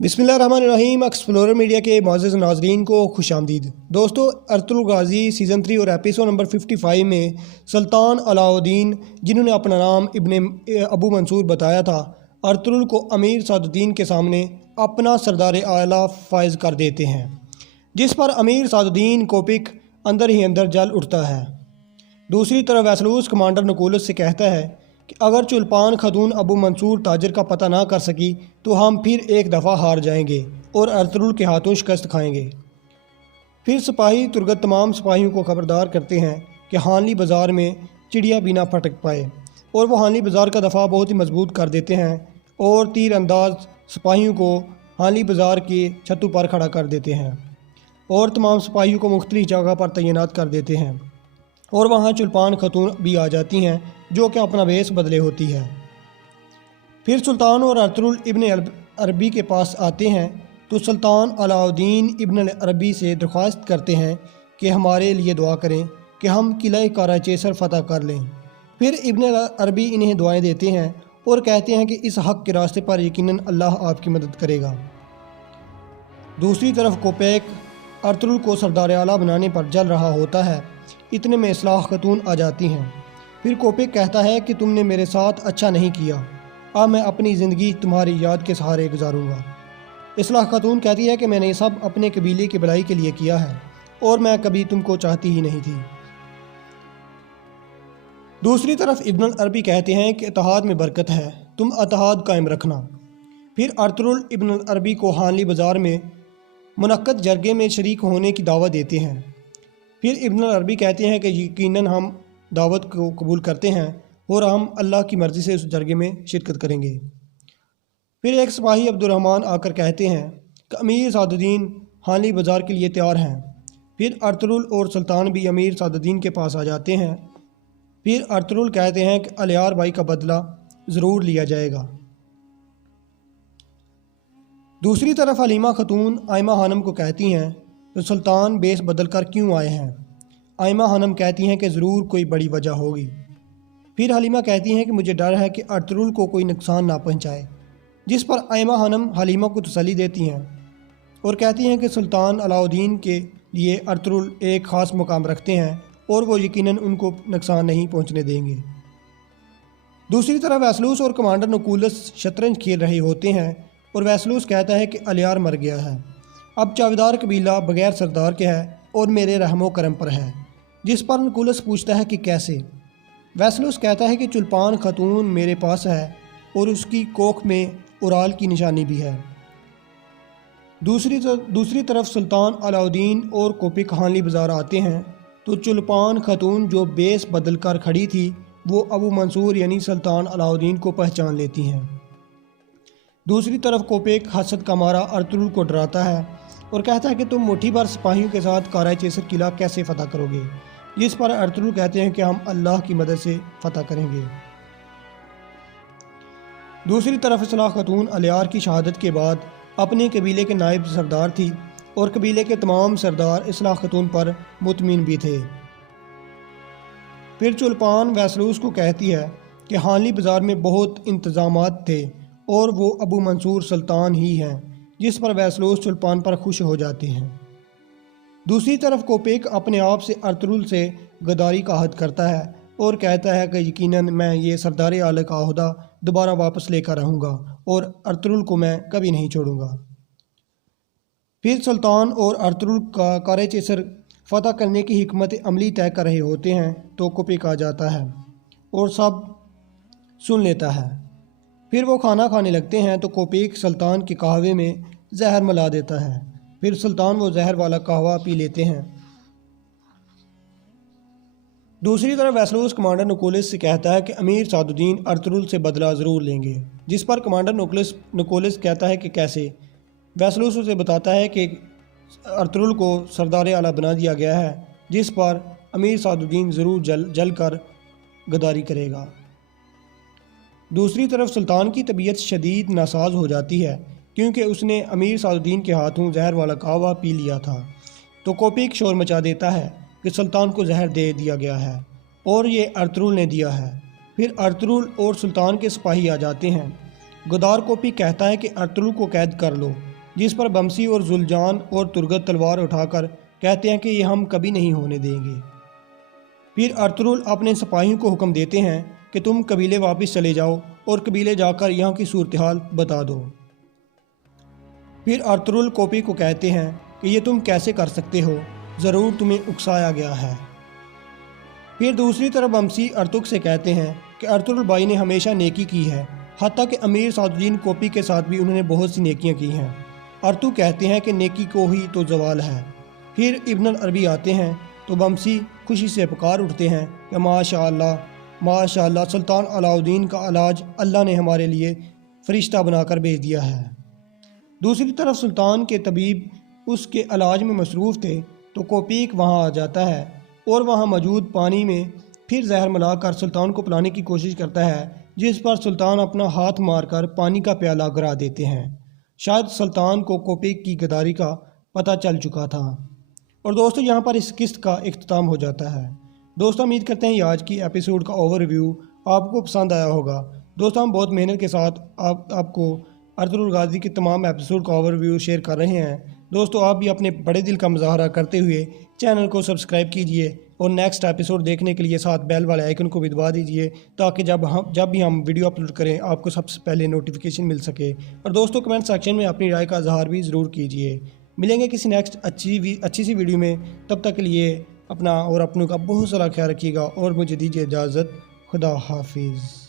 बिस्मिल्लाहिर्रहमानिर्रहीम। Explorer media के मुअज़्ज़ज़ नाज़रीन को खुश आमदीद। दोस्तों, अर्तुगरुल गाज़ी सीज़न 3 और एपिसोड नंबर 55 में सुल्तान अलाउद्दीन, जिन्होंने अपना नाम इब्न अबू मंसूर बताया था, अर्तुगरुल को अमीर सादुद्दीन के सामने अपना सरदार आला फ़ाइज़ कर देते हैं, जिस पर अमीर सादुद्दीन कोपिक अंदर ही अंदर जल उठता है। दूसरी तरफ वैसलूस कमांडर नकुलस से कहता है कि अगर चुल्पान खतून अबू मंसूर ताजर का पता ना कर सकी तो हम फिर एक दफ़ा हार जाएंगे और अर्तुगरुल के हाथों शिकस्त खाएंगे। फिर सिपाही तुर्गत तमाम सिपाहियों को खबरदार करते हैं कि हानली बाज़ार में चिड़िया भी ना फटक पाए, और वो हानली बाज़ार का दफ़ा बहुत ही मजबूत कर देते हैं और तीर अंदाज सिपाहियों को हानली बाज़ार के छतों पर खड़ा कर देते हैं और तमाम सिपाहियों को मुख्तलिफ जगह पर तैनात कर देते हैं, और वहाँ चुल्पान खतून भी आ जाती हैं जो कि अपना वेश बदले होती है। फिर सुल्तान और अर्तुगरुल इब्न अरबी के पास आते हैं तो सुल्तान अलाउद्दीन इब्न अरबी से दरख्वास्त करते हैं कि हमारे लिए दुआ करें कि हम किला कराचेसर फ़तह कर लें। फिर इब्न अरबी इन्हें दुआएं देते हैं और कहते हैं कि इस हक़ के रास्ते पर यकीनन अल्लाह आपकी मदद करेगा। दूसरी तरफ कोपेक अर्तुगरुल को सरदार आला बनाने पर जल रहा होता है। इतने में इस्लाह खतून आ जाती हैं। फिर कोपेक कहता है कि तुमने मेरे साथ अच्छा नहीं किया, अब मैं अपनी ज़िंदगी तुम्हारी याद के सहारे गुजारूंगा। इस्लाह खतून कहती है कि मैंने ये सब अपने कबीले की भलाई के लिए किया है और मैं कभी तुमको चाहती ही नहीं थी। दूसरी तरफ इब्न अरबी कहते हैं कि इत्तेहाद में बरकत है, तुम इत्तेहाद कायम रखना। फिर अर्तुगरुल इब्न अरबी को हानली बाज़ार में मुनक्कद जरगे में शरीक होने की दावत देते हैं। फिर इब्न अरबी कहते हैं कि यकीनन हम दावत को कबूल करते हैं और हम अल्लाह की मर्ज़ी से उस जरगे में शिरकत करेंगे। फिर एक सिपाही अब्दुर्रहमान आकर कहते हैं कि अमीर सादुद्दीन हानली बाज़ार के लिए तैयार हैं। फिर अर्तुगरुल और सुल्तान भी अमीर सादुद्दीन के पास आ जाते हैं। फिर अर्तुगरुल कहते हैं कि अलियार भाई का बदला ज़रूर लिया जाएगा। दूसरी तरफ हलीमा खतून आयमा खानम को कहती हैं तो सुल्तान बेस बदल कर क्यों आए हैं। आयमा खानम कहती हैं कि ज़रूर कोई बड़ी वजह होगी। फिर हलीमा कहती हैं कि मुझे डर है कि अर्तुगरुल को कोई नुकसान ना पहुंचाए, जिस पर आयमा खानम हलीमा को तसल्ली देती हैं और कहती हैं कि सुल्तान अलाउद्दीन के लिए अर्तुगरुल एक ख़ास मुकाम रखते हैं और वो यकीनन उनको नुकसान नहीं पहुंचने देंगे। दूसरी तरफ वैसलूस और कमांडर नकुलस शतरंज खेल रहे होते हैं और वैसलूस कहता है कि अलियार मर गया है, अब चावेदार कबीला बगैर सरदार के है और मेरे रहमो करम पर है। जिस पर नकुलस पूछता है कि कैसे। वैसलूस कहता है कि चुल्पान खतून मेरे पास है और उसकी कोख में उराल की निशानी भी है। दूसरी तरफ सुल्तान अलाउद्दीन और कोपिक हानली बाज़ार आते हैं तो चुल्पान खतून जो बेस बदल कर खड़ी थी वो अबू मंसूर यानी सुल्तान अलाउद्दीन को पहचान लेती हैं। दूसरी तरफ कोपेक हसद का मारा अर्तुगरुल को डराता है और कहता है कि तुम मुट्ठी भर सिपाहियों के साथ कराचेसर किला कैसे फ़तह करोगे, जिस पर अर्तुगरुल कहते हैं कि हम अल्लाह की मदद से फ़तह करेंगे। दूसरी तरफ इस्लाह खतून अलियार की शहादत के बाद अपने कबीले के नायब सरदार थी और कबीले के तमाम सरदार इस्लाह खतून पर मुतमिन भी थे। फिर चुल्पान वैसलूस को कहती है कि हानली बाज़ार में बहुत इंतज़ामात थे और वो अबू मंसूर सुल्तान ही हैं, जिस पर वैसलूस चुल्पान पर खुश हो जाते हैं। दूसरी तरफ कोपेक अपने आप से अर्तुगरुल से गद्दारी का अहद करता है और कहता है कि यकीनन मैं ये सरदार आला का ओहदा दोबारा वापस लेकर रहूँगा और अर्तुगरुल को मैं कभी नहीं छोड़ूंगा। फिर सुल्तान और अर्तुगरुल का कराचेसर फ़तह करने की हिकमत अमली तय कर रहे होते हैं तो कोपेक आ जाता है और सब सुन लेता है। फिर वो खाना खाने लगते हैं तो कोपेक सुल्तान के कहवे में जहर मिला देता है। फिर सुल्तान वो जहर वाला कहवा पी लेते हैं। दूसरी तरफ वैसलूस कमांडर नकुलस से कहता है कि अमीर सादुद्दीन अर्तुगरुल से बदला ज़रूर लेंगे, जिस पर कमांडर नकुलस कहता है कि कैसे। वैसलूस उसे बताता है कि अर्तुगरुल को सरदार आला बना दिया गया है, जिस पर अमीर सादुद्दीन ज़रूर जल कर गद्दारी करेगा। दूसरी तरफ सुल्तान की तबीयत शदीद नासाज हो जाती है क्योंकि उसने अमीर सादुद्दीन के हाथों जहर वाला कहवा पी लिया था, तो कोपिक शोर मचा देता है कि सुल्तान को जहर दे दिया गया है और ये अर्तुगरुल ने दिया है। फिर अर्तुगरुल और सुल्तान के सिपाही आ जाते हैं गोदार कोपी कहता है कि अर्तुगरुल को कैद कर लो, जिस पर बमसी और जुलजान और तुर्गत तलवार उठाकर कहते हैं कि ये हम कभी नहीं होने देंगे। फिर अर्तुगरुल अपने सिपाहियों को हुक्म देते हैं कि तुम कबीले वापस चले जाओ और कबीले जाकर यहाँ की सूरत हाल बता दो। फिर अर्तुगरुल कोपी को कहते हैं कि ये तुम कैसे कर सकते हो, ज़रूर तुम्हें उकसाया गया है। फिर दूसरी तरफ बमसी अर्तुग से कहते हैं कि अर्तुगरुल भाई ने हमेशा नेकी की है, हत्ता कि अमीर सादुद्दीन कोपी के साथ भी उन्होंने बहुत सी नेकियां की हैं। अर्तुग कहते हैं कि नेकी को ही तो जवाल है। फिर इब्न अरबी आते हैं तो बमसी खुशी से पुकार उठते हैं कि माशाअल्लाह माशाअल्लाह, सुल्तान अलाउद्दीन का इलाज अल्लाह ने हमारे लिए फरिश्ता बनाकर भेज दिया है। दूसरी तरफ सुल्तान के तबीब उसके इलाज में मसरूफ़ थे तो कोपीक वहाँ आ जाता है और वहाँ मौजूद पानी में फिर जहर मिलाकर सुल्तान को पिलाने की कोशिश करता है, जिस पर सुल्तान अपना हाथ मारकर पानी का प्याला गिरा देते हैं। शायद सुल्तान को कोपीक की गद्दारी का पता चल चुका था। और दोस्तों, यहाँ पर इस किस्त का इख्तिताम हो जाता है। दोस्तों, उम्मीद करते हैं ये आज की एपिसोड का ओवरव्यू आपको पसंद आया होगा। दोस्तों, हम बहुत मेहनत के साथ आपको अर्तुगरुल गाजी के तमाम एपिसोड का ओवरव्यू शेयर कर रहे हैं। दोस्तों, आप भी अपने बड़े दिल का मुजाहरा करते हुए चैनल को सब्सक्राइब कीजिए और नेक्स्ट एपिसोड देखने के लिए साथ बेल वाले आइकन को भी दबा दीजिए, ताकि जब भी हम वीडियो अपलोड करें आपको सबसे पहले नोटिफिकेशन मिल सके। और दोस्तों, कमेंट सेक्शन में अपनी राय का इजहार भी ज़रूर कीजिए। मिलेंगे किसी नेक्स्ट अच्छी सी वीडियो में। तब तक के लिए अपना और अपनों का बहुत सारा ख्याल रखिएगा और मुझे दीजिए इजाज़त। खुदा हाफिज़।